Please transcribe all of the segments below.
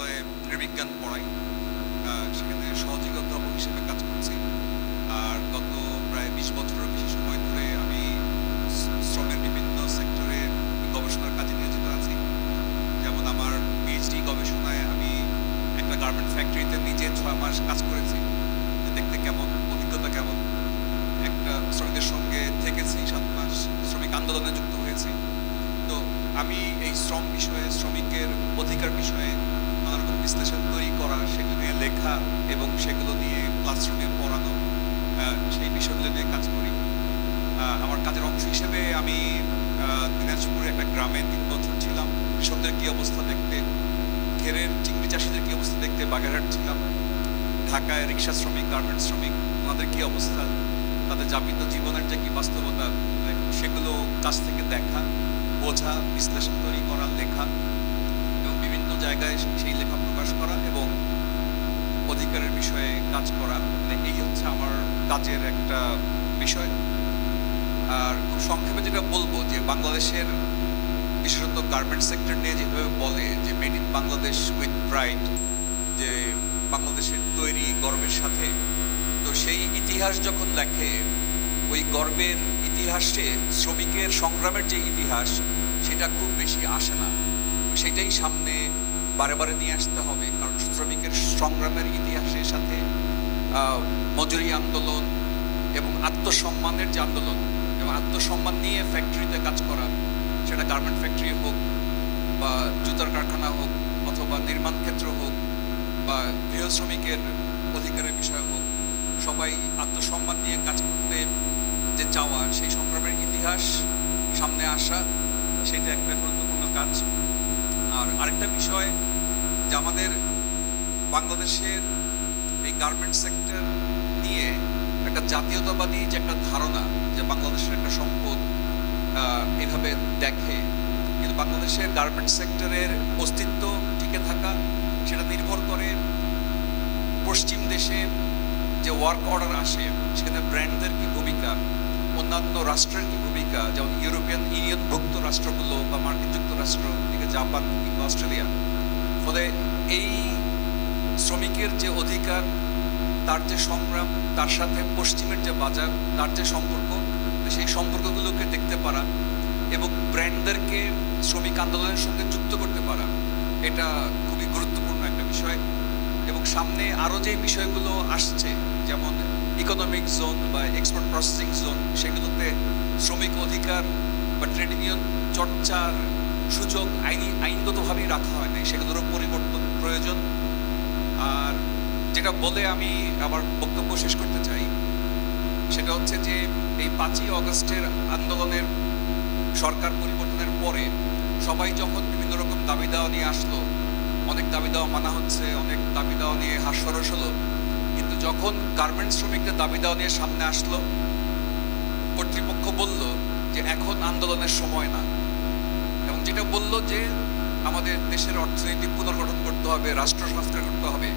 বিশ্ববিদ্যালয়ে নৃবিজ্ঞান পড়াই। সেখানে সহযোগী অধ্যাপক হিসেবে কাজ করছি। আর গত প্রায় ২০ বছরেরও বেশি সময় ধরে আমি শ্রমের বিভিন্ন সেক্টরে গবেষণার কাজে নিয়োজিত আছি। যেমন আমার পিএইচডি গবেষণায় আমি একটা গার্মেন্ট ফ্যাক্টরিতে নিজে ৬ মাস কাজ করেছি। দেখতে কেমন, অভিজ্ঞতা কেমন। একটা শ্রমিকদের সঙ্গে থেকেছি ৭ মাস, শ্রমিক আন্দোলনে যুক্ত হয়েছি। তো আমি এই শ্রম বিষয়ে, শ্রমিকের অধিকার বিষয়ে নানা রকম বিশ্লেষণ তৈরি করা, সেগুলো নিয়ে লেখা এবং সেগুলো নিয়ে ক্লাসরুমে পড়ানো, সেই বিষয়গুলো নিয়ে কাজ করি। আমার কাজের অংশ হিসেবে আমি দিনাজপুরে একটা গ্রামে ৩ বছর ছিলাম। কৃষকদের কী অবস্থা দেখতে, ঘেরের চিংড়ি চাষিদের কী অবস্থা দেখতে বাগেরহাট ছিলাম। ঢাকায় রিক্সা শ্রমিক, গার্মেন্টস শ্রমিক, ওনাদের কী অবস্থা, তাদের যাপিত জীবনের যে কী বাস্তবতা, সেগুলো কাছ থেকে দেখা, বোঝা, বিশ্লেষণ তৈরি করা, লেখা এবং বিভিন্ন জায়গায় সেই লেখা প্রকাশ করা এবং অধিকারের বিষয়ে কাজ করা, এই হচ্ছে আমার কাজের একটা বিষয়। আর খুব সংক্ষেপে যেটা বলবো যে বাংলাদেশের বিশেষত গার্মেন্টস সেক্টর নিয়ে যেভাবে বলে যে made in Bangladesh with pride, যে বাংলাদেশের তৈরি গর্বের সাথে, তো সেই ইতিহাস যখন লেখে, ওই গর্বের ইতিহাসে শ্রমিকের সংগ্রামের যে ইতিহাস সেটা খুব বেশি আসে না। সেটাই সামনে বারে বারে নিয়ে আসতে হবে, কারণ শ্রমিকের সংগ্রামের ইতিহাসের সাথে মজুরি আন্দোলন এবং আত্মসম্মানের যে আন্দোলন এবং আত্মসম্মান নিয়ে ফ্যাক্টরিতে কাজ করা, সেটা গার্মেন্ট ফ্যাক্টরি হোক বা জুতার কারখানা হোক অথবা নির্মাণ ক্ষেত্র হোক বা গৃহ শ্রমিকের অধিকারের বিষয় হোক, সবাই আত্মসম্মান নিয়ে কাজ করতে যে চাওয়া, সেই সংগ্রামের ইতিহাস সামনে আসা, সেটা একটা গুরুত্বপূর্ণ কাজ। আর আরেকটা বিষয় যে আমাদের বাংলাদেশের এই গার্মেন্টস সেক্টর নিয়ে একটা জাতীয়তাবাদী যে একটা ধারণা যে বাংলাদেশের একটা সম্পদ এভাবে দেখে, কিন্তু বাংলাদেশের গার্মেন্টস সেক্টরের অস্তিত্ব টিকে থাকা সেটা নির্ভর করে পশ্চিম দেশে যে ওয়ার্ক অর্ডার আসে, সেখানে ব্র্যান্ডদের কি ভূমিকা, অন্যান্য রাষ্ট্রের কি ভূমিকা, যেমন ইউরোপিয়ান ইউনিয়নভুক্ত রাষ্ট্রগুলো বা মার্কিন যুক্তরাষ্ট্র, এদিকে জাপান কিংবা অস্ট্রেলিয়া। ফলে এই শ্রমিকের যে অধিকার, তার যে সংগ্রাম, তার সাথে পশ্চিমের যে বাজার, তার যে সম্পর্ক, সেই সম্পর্কগুলোকে দেখতে পারা এবং ব্র্যান্ডদেরকে শ্রমিক আন্দোলনের সঙ্গে যুক্ত করতে পারা, এটা খুবই গুরুত্বপূর্ণ একটা বিষয়। এবং সামনে আরও যে বিষয়গুলো আসছে, যেমন ইকোনমিক জোন বা এক্সপোর্ট প্রসেসিং জোন, সেগুলোতে শ্রমিক অধিকার বা ট্রেড ইউনিয়ন চর্চার সুযোগ আইনগতভাবেই রাখা হয় নাই, সেগুলোরও পরিবর্তন প্রয়োজন। আর যেটা বলে আমি আমার বক্তব্য শেষ করতে চাই, সেটা হচ্ছে যে এই 5ই অগস্টের আন্দোলনের সরকার পরিবর্তনের পরে সবাই যখন বিভিন্ন রকম দাবি দেওয়া নিয়ে আসলো, অনেক দাবি দেওয়া মানা হচ্ছে, অনেক দাবি দেওয়া নিয়ে হাস্যরস হলো, কিন্তু যখন গার্মেন্টস শ্রমিকদের দাবি দেওয়া নিয়ে সামনে আসলো, কর্তৃপক্ষ বলল যে এখন আন্দোলনের সময় না, এবং যেটা বলল যে আমাদের দেশের অর্থনীতি পুনর্গঠন করতে হবে, রাষ্ট্র সংস্কার করতে হবে,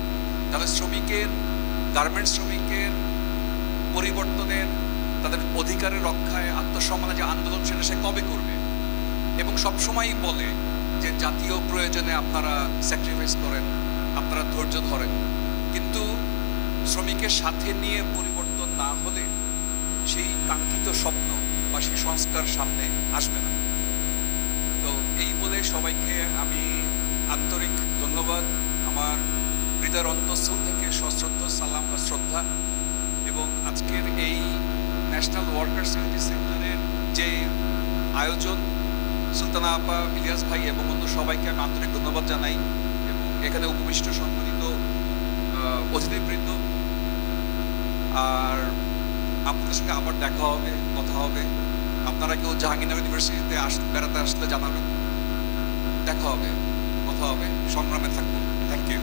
তাহলে শ্রমিকের, গার্মেন্টস শ্রমিকের পরিবর্তনের, তাদের অধিকারের রক্ষায় আত্মসম্মানের যে আন্দোলন, সেটা সে কবে করবে? এবং সবসময়ই বলে যে জাতীয় প্রয়োজনে আপনারা স্যাক্রিফাইস করেন, আপনারা ধৈর্য ধরেন, কিন্তু শ্রমিকের সাথে নিয়ে পরিবর্তন না হলে সেই কাঙ্ক্ষিত স্বপ্ন বা সেই সংস্কার সামনে আসবে না। তো এই বলে সবাইকে আমি আন্তরিক ধন্যবাদ, আমার হৃদয়ের অন্তঃস্থল থেকে সশ্রদ্ধ সালাম বা শ্রদ্ধা, এবং আজকের এই ন্যাশনাল ওয়ার্কার্স ইউনিটি সেন্টারের যে আয়োজন, সুলতানা আপা, ইলিয়াস ভাই এবং অন্য সবাইকে আমি আন্তরিক ধন্যবাদ জানাই, এবং এখানে উপবিষ্ট সম্মানিত অতিথিবৃন্দ। আর আপনাদের সঙ্গে আবার দেখা হবে, কথা হবে। আপনারা কেউ জাহাঙ্গীরনগর ইউনিভার্সিটিতে বেড়াতে আসলে জানাবেন, দেখা হবে, কথা হবে, সংগ্রামে থাকবো। Thank you.